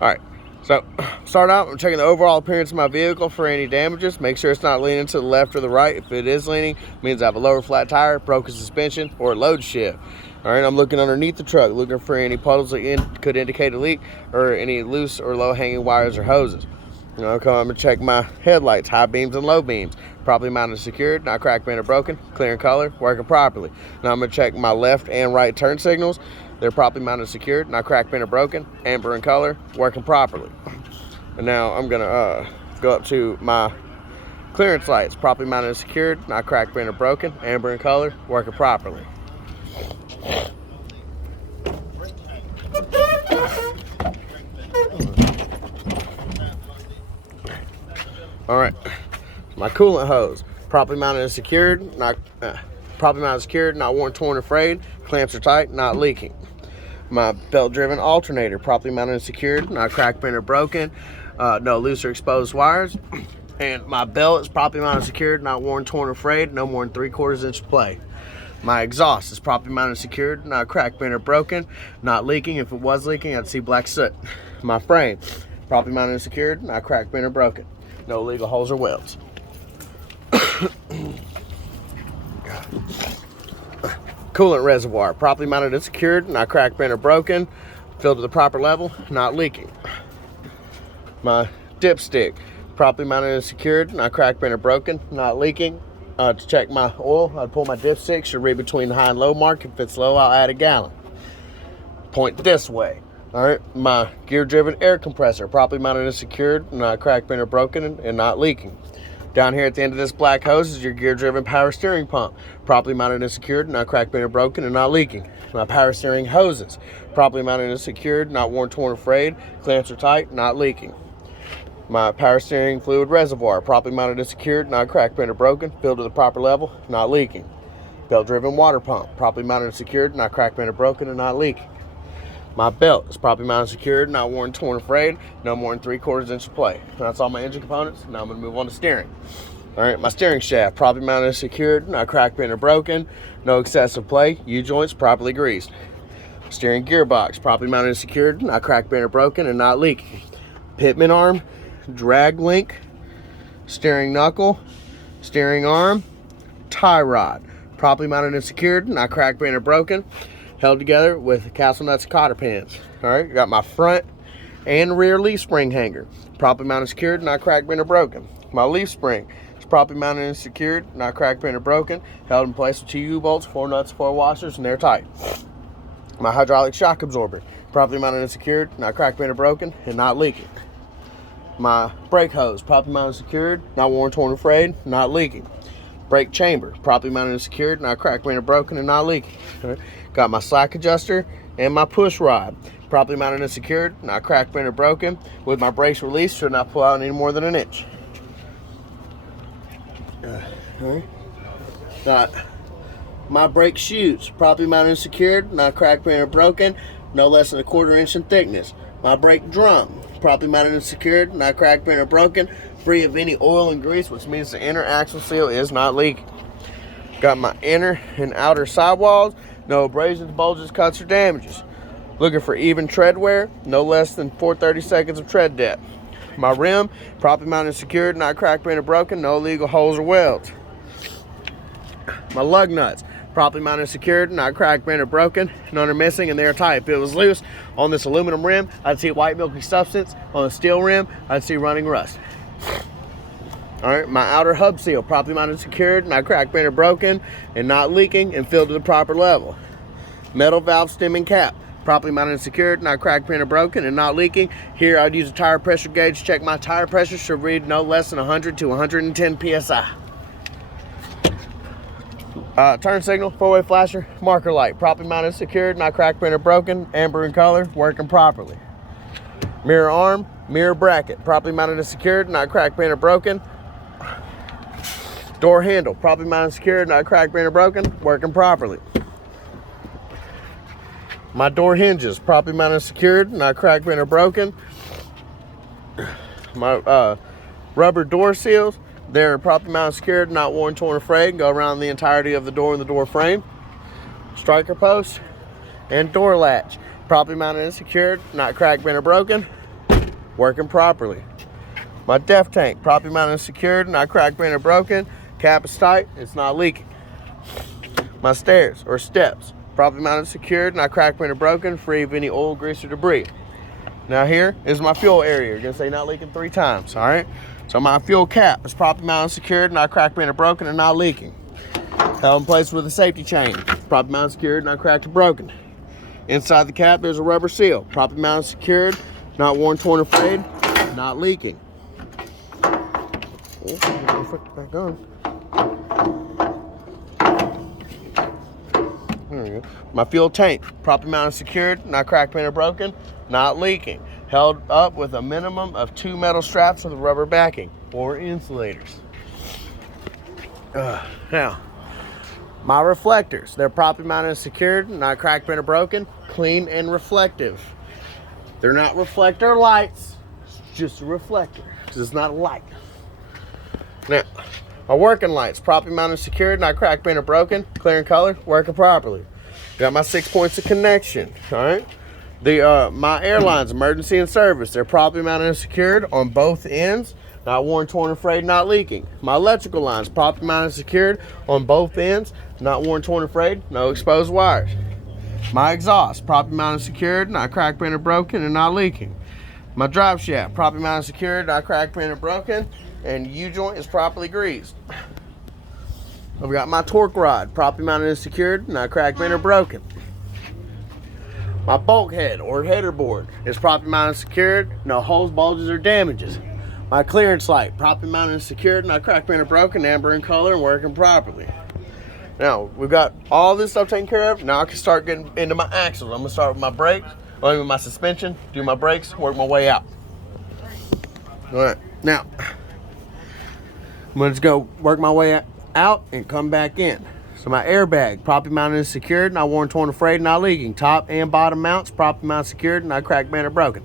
All right, so start out, I'm checking the overall appearance of my vehicle for any damages. Make sure it's not leaning to the left or the right. If it is leaning, it means I have a lower flat tire, broken suspension, or a load shift. All right, I'm looking underneath the truck, looking for any puddles that could indicate a leak, or any loose or low hanging wires or hoses. I'm going to check my headlights, high beams and low beams, properly mounted and secured, not cracked, bent, or broken, clear in color, working properly. Now I'm going to check my left and right turn signals. They're properly mounted and secured, not cracked, bent, or broken, amber in color, working properly. And now I'm going to go up to my clearance lights, properly mounted and secured, not cracked, bent, or broken, amber in color, working properly. All right, my coolant hose, properly mounted and secured, not worn, torn, or frayed. Clamps are tight, not leaking. My belt-driven alternator, properly mounted and secured, not cracked, bent, or broken. No loose or exposed wires. And my belt is properly mounted and secured, not worn, torn, or frayed. No more than 3/4 inch play. My exhaust is properly mounted and secured, not cracked, bent, or broken, not leaking. If it was leaking, I'd see black soot. My frame, properly mounted and secured, not cracked, bent, or broken. No legal holes or welds. Coolant reservoir, properly mounted and secured, not cracked, bent, or broken, filled to the proper level, not leaking. My dipstick, properly mounted and secured, not cracked, bent, or broken, not leaking. To check my oil, I'd pull my dipstick, should read between the high and low mark. If it's low, I'll add a gallon. Point this way. All right, my gear-driven air compressor, properly mounted and secured, not cracked, bent, or broken, and not leaking. Down here at the end of this black hose is your gear-driven power steering pump, properly mounted and secured, not cracked, bent, or broken, and not leaking. My power steering hoses, properly mounted and secured, not worn, torn, or frayed, clamps are tight, not leaking. My power steering fluid reservoir, properly mounted and secured, not cracked, bent, or broken, filled to the proper level, not leaking. Belt-driven water pump, properly mounted and secured, not cracked, bent, or broken, and not leaking. My belt is properly mounted and secured, not worn, torn, or frayed, no more than 3/4 inch of play. That's all my engine components. Now I'm going to move on to steering. All right, my steering shaft, properly mounted and secured, not cracked, bent, or broken, no excessive play, U-joints properly greased. Steering gearbox, properly mounted and secured, not cracked, bent, or broken, and not leaking. Pitman arm, drag link, steering knuckle, steering arm, tie rod, properly mounted and secured, not cracked, bent, or broken, held together with castle nuts and cotter pins. All right, got my front and rear leaf spring hanger, properly mounted and secured, not cracked, bent, or broken. My leaf spring is properly mounted and secured, not cracked, bent, or broken, held in place with 2 U-bolts, 4 nuts, 4 washers, and they're tight. My hydraulic shock absorber, properly mounted and secured, not cracked, bent, or broken, and not leaking. My brake hose, properly mounted and secured, not worn, torn, or frayed, not leaking. Brake chamber, properly mounted and secured, not cracked, bent, or broken, and not leaking. Right. Got my slack adjuster and my push rod, properly mounted and secured, not cracked, bent, or broken, with my brakes released, should not pull out any more than an inch. Right. Got my brake shoes, properly mounted and secured, not cracked, bent, or broken, no less than 1/4 inch in thickness. My brake drum, properly mounted and secured, not cracked, bent, or broken, free of any oil and grease, which means the inner axle seal is not leaking. Got my inner and outer sidewalls, no abrasions, bulges, cuts, or damages. Looking for even tread wear, no less than 4/32 of tread depth. My rim, properly mounted and secured, not cracked, bent, or broken, no illegal holes or welds. My lug nuts, properly mounted and secured, not cracked, bent, or broken, none are missing, and they're tight. If it was loose on this aluminum rim, I'd see white milky substance. On the steel rim, I'd see running rust. All right, my outer hub seal, properly mounted and secured, not cracked, bent, or broken, and not leaking, and filled to the proper level. Metal valve stem and cap, properly mounted and secured, not cracked, bent, or broken, and not leaking. Here I'd use a tire pressure gauge to check my tire pressure. Should read no less than 100 to 110 psi. Turn signal, 4-way flasher, marker light, properly mounted and secured, not cracked, bent, or broken, amber in color, working properly. Mirror arm, mirror bracket, properly mounted and secured, not cracked, bent, or broken. Door handle, properly mounted and secured, not cracked, bent, or broken, working properly. My door hinges, properly mounted and secured, not cracked, bent, or broken. My rubber door seals, they're properly mounted and secured, not worn, torn, or frayed, go around the entirety of the door and the door frame. Striker post and door latch, properly mounted and secured, not cracked, bent, or broken. working properly. My def tank, properly mounted and secured, not cracked, bent, or broken. Cap is tight, it's not leaking. My stairs or steps, properly mounted and secured, not cracked, bent, or broken, free of any oil, grease, or debris. Now here is my fuel area. You're gonna say not leaking 3 times, all right? So my fuel cap is properly mounted and secured, not cracked, bent, or broken, and not leaking. Held in place with a safety chain, properly mounted and secured, not cracked or broken. Inside the cap, there's a rubber seal, properly mounted and secured, not worn, torn, or frayed, not leaking. Back on. There we go. My fuel tank, properly mounted and secured, not cracked, bent, or broken, not leaking. Held up with a minimum of 2 metal straps with a rubber backing or insulators. Now, my reflectors, they're properly mounted and secured, not cracked, bent, or broken, clean and reflective. They're not reflector lights, it's just a reflector, because it's not a light. Now, my working lights, properly mounted and secured, not cracked, bent, or broken, clear in color, working properly. Got my 6 points of connection, all right? My airlines, emergency and service, they're properly mounted and secured on both ends, not worn, torn, or frayed, not leaking. My electrical lines, properly mounted and secured on both ends, not worn, torn, or frayed, no exposed wires. My exhaust, properly mounted and secured, not cracked, bent, or broken, and not leaking. My drive shaft, properly mounted and secured, not cracked, bent, or broken, and U-joint is properly greased. I've got my torque rod, properly mounted and secured, not cracked, bent, or broken. My bulkhead or header board is properly mounted and secured, no holes, bulges, or damages. My clearance light, properly mounted and secured, not cracked, bent, or broken, amber in color, and working properly. Now, we've got all this stuff taken care of. Now I can start getting into my axles. I'm gonna start with my brakes, with my suspension, do my brakes, work my way out. All right, now, I'm gonna just go work my way out and come back in. So my airbag, properly mounted and secured, not worn, torn, or frayed, not leaking. Top and bottom mounts, properly mounted, secured, not cracked, bent, or broken.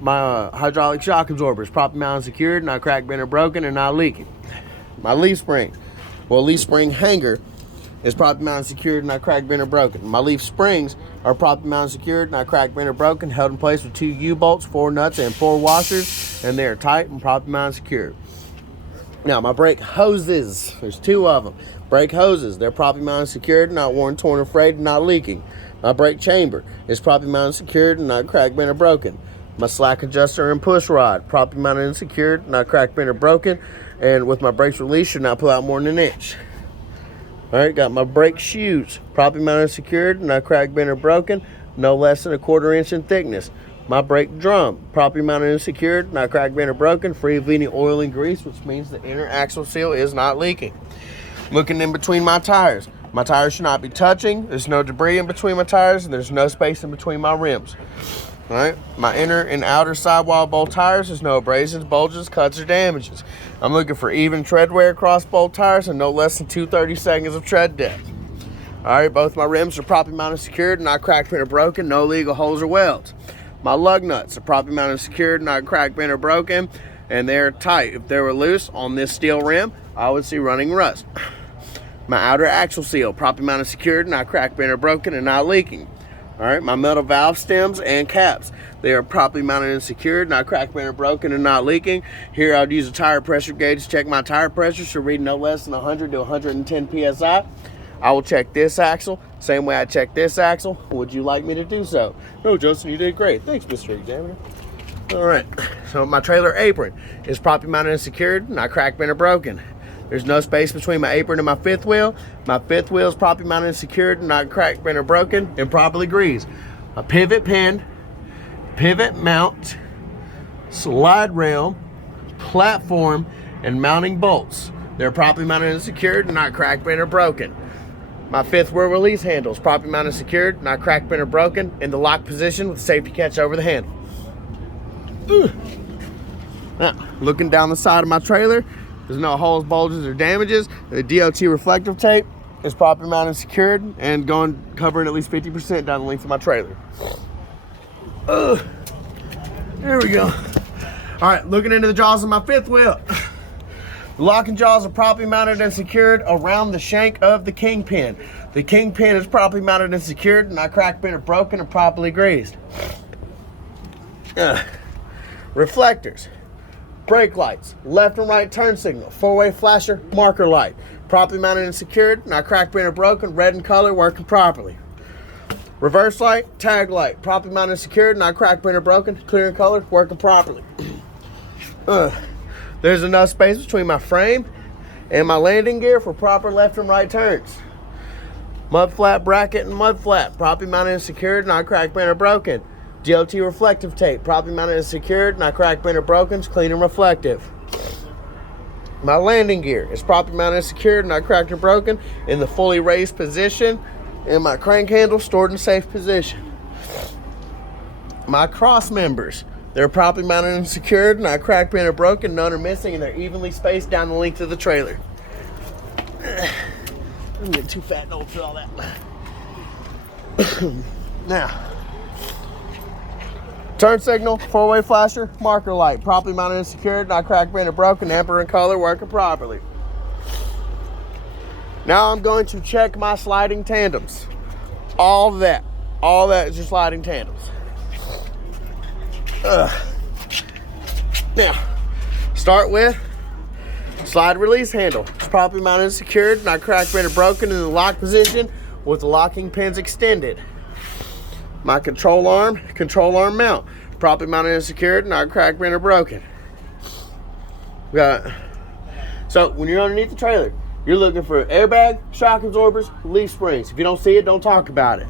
My hydraulic shock absorbers, properly mounted and secured, not cracked, bent, or broken, and not leaking. My leaf spring, leaf spring hanger is properly mounted and secured, not cracked, bent, or broken. My leaf springs are properly mounted and secured, not cracked, bent, or broken, held in place with 2 U-bolts, 4 nuts, and 4 washers, and they are tight and properly mounted and secured. Now, my brake hoses, there's 2 of them. Brake hoses, they're properly mounted and secured, not worn, torn, or frayed, not leaking. My brake chamber is properly mounted and secured, not cracked, bent, or broken. My slack adjuster and push rod, properly mounted and secured, not cracked, bent, or broken, and with my brakes released, should not pull out more than 1 inch. All right, got my brake shoes, properly mounted and secured, not cracked, bent, or broken, no less than 1/4 inch in thickness. My brake drum, properly mounted and secured, not cracked, bent, or broken, free of any oil and grease, which means the inner axle seal is not leaking. Looking in between my tires should not be touching. There's no debris in between my tires, and there's no space in between my rims. All right, my inner and outer sidewall both tires, there's no abrasions, bulges, cuts, or damages. I'm looking for even tread wear across both tires and no less than 2/32 of tread depth. All right, both my rims are properly mounted and secured, not cracked, bent, or broken, no legal holes or welds. My lug nuts are properly mounted and secured, not cracked, bent, or broken, and they're tight. If they were loose on this steel rim, I would see running rust. My outer axle seal, properly mounted and secured, not cracked, bent, or broken, and not leaking. All right, my metal valve stems and caps, they are properly mounted and secured, not cracked, bent, or broken, and not leaking. Here I'd use a tire pressure gauge to check my tire pressure, should read no less than 100 to 110 PSI. I will check this axle, same way I check this axle. Would you like me to do so? No, Justin, you did great. Thanks, Mr. Examiner. All right, so my trailer apron is properly mounted and secured, not cracked, bent, or broken. There's no space between my apron and my 5th wheel. My 5th wheel is properly mounted and secured, not cracked, bent, or broken, and properly greased. A pivot pin, pivot mount, slide rail, platform, and mounting bolts. They're properly mounted and secured, not cracked, bent, or broken. My 5th wheel release handle is properly mounted and secured, not cracked, bent, or broken, in the lock position with safety catch over the handle. Now, looking down the side of my trailer, there's no holes, bulges, or damages. The DOT reflective tape is properly mounted and secured and covering at least 50% down the length of my trailer. There we go. All right, looking into the jaws of my 5th wheel. The locking jaws are properly mounted and secured around the shank of the kingpin. The kingpin is properly mounted and secured, not cracked, bent, or broken, and properly greased. Reflectors, brake lights, left and right turn signal, four-way flasher, marker light. Properly mounted and secured, not cracked, bent, or broken, red in color, working properly. Reverse light, tag light, properly mounted and secured, not cracked, bent, or broken, clear in color, working properly. There's enough space between my frame and my landing gear for proper left and right turns. Mud flat bracket and mud flat, properly mounted and secured, not cracked, bent, or broken. DOT reflective tape, properly mounted and secured, not cracked, bent, or broken, clean and reflective. My landing gear is properly mounted and secured, not cracked or broken, in the fully raised position, and my crank handle stored in safe position. My cross members, they're properly mounted and secured, not cracked, bent, or broken, none are missing, and they're evenly spaced down the length of the trailer. I'm getting too fat and old for all that. Now, turn signal, four-way flasher, marker light, properly mounted and secured, not cracked, bent, or broken, amber in color, working properly. Now I'm going to check my sliding tandems. All that is your sliding tandems. Now, start with slide release handle. It's properly mounted and secured, not cracked, bent, or broken, in the lock position with the locking pins extended. My control arm mount, properly mounted and secured, not cracked, bent, or broken. So when you're underneath the trailer, you're looking for airbag, shock absorbers, leaf springs. If you don't see it, don't talk about it.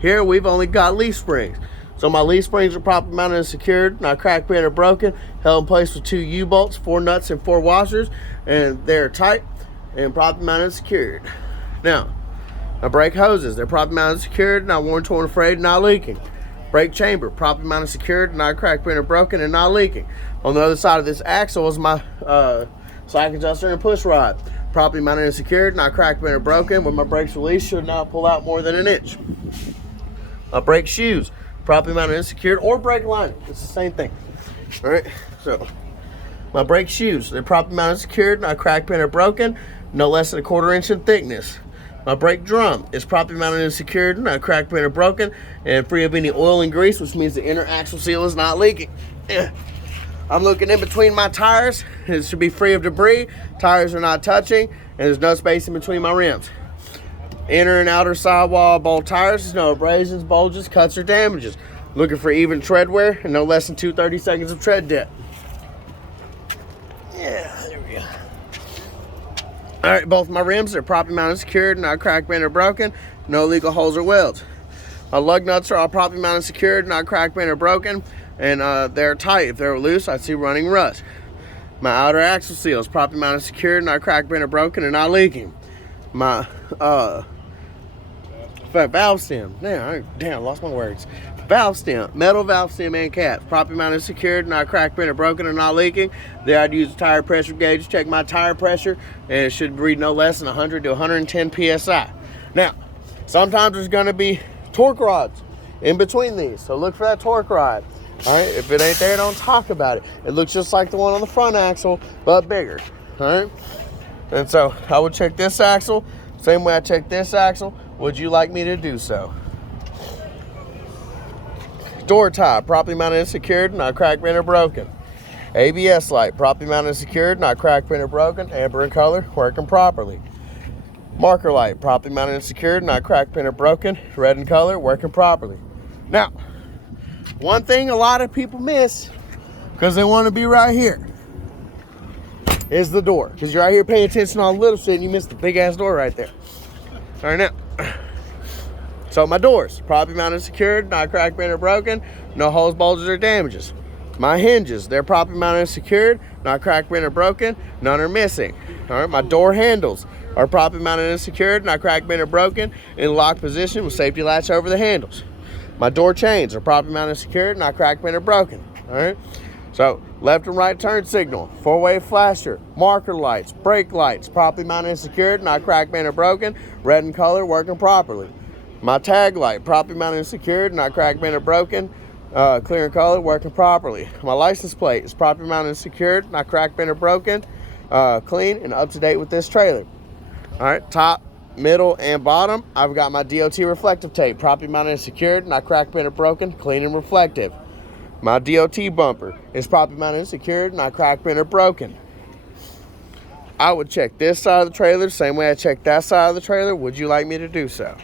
Here we've only got leaf springs. So my leaf springs are properly mounted and secured, not cracked, bent, or broken, held in place with 2 U-bolts, 4 nuts, and 4 washers, and they're tight and properly mounted and secured. Now, my brake hoses, they're properly mounted and secured, not worn, torn, frayed, not leaking. Brake chamber, properly mounted and secured, not cracked, bent, or broken, and not leaking. On the other side of this axle is my slack adjuster and push rod. Properly mounted and secured, not cracked, bent, or broken. When my brakes release, should not pull out more than an inch. My brake shoes, properly mounted and secured, or brake lining. It's the same thing. All right, so my brake shoes, they're properly mounted and secured, not cracked, bent, or broken, no less than 1/4 inch in thickness. My brake drum is properly mounted and secured, not cracked, bent, or broken, and free of any oil and grease, which means the inner axle seal is not leaking. I'm looking in between my tires. It should be free of debris. Tires are not touching, and there's no space in between my rims. Inner and outer sidewall bolt tires, there's no abrasions, bulges, cuts, or damages. Looking for even tread wear and no less than 2 seconds of tread depth. Yeah, there we go. All right, both my rims are properly mounted and secured, not cracked, bent, or broken, no legal holes or welds. My lug nuts are all properly mounted and secured, not cracked, bent, or broken, and they're tight. If they were loose, I'd see running rust. My outer axle seal is properly mounted and secured, not cracked, bent, or broken, and not leaking. My valve stem, damn, I lost my words. Valve stem, metal valve stem and caps, properly mounted and secured, not cracked, bent, or broken, and not leaking. There I'd use a tire pressure gauge to check my tire pressure, and it should read no less than 100 to 110 PSI. Now, sometimes there's gonna be torque rods in between these, so look for that torque rod. All right, if it ain't there, don't talk about it. It looks just like the one on the front axle, but bigger. All right, and so I would check this axle, same way I check this axle. Would you like me to do so? Door tie, properly mounted and secured, not cracked, bent, or broken. ABS light, properly mounted and secured, not cracked, bent, or broken, amber in color, working properly. Marker light, properly mounted and secured, not cracked, bent, or broken, red in color, working properly. Now, one thing a lot of people miss, because they want to be right here, is the door. Because you're out here paying attention to all the little shit and you miss the big ass door right there. All right, now. So my doors, properly mounted and secured, not cracked, bent, or broken, no holes, bulges, or damages. My hinges, they're properly mounted and secured, not cracked, bent, or broken, none are missing. All right, my door handles are properly mounted and secured, not cracked, bent, or broken, in locked position with safety latch over the handles. My door chains are properly mounted and secured, not cracked, bent, or broken. All right, so left and right turn signal, four-way flasher, marker lights, brake lights, properly mounted and secured, not cracked, bent, or broken, red in color, working properly. My tag light, properly mounted and secured, not cracked, bent, or broken, clear in color, working properly. My license plate is properly mounted and secured, not cracked, bent, or broken, clean and up to date with this trailer. All right, top, middle, and bottom, I've got my DOT reflective tape, properly mounted and secured, not cracked, bent, or broken, clean and reflective. My DOT bumper is properly mounted and secured, not cracked, bent, or broken. I would check this side of the trailer the same way I checked that side of the trailer. Would you like me to do so?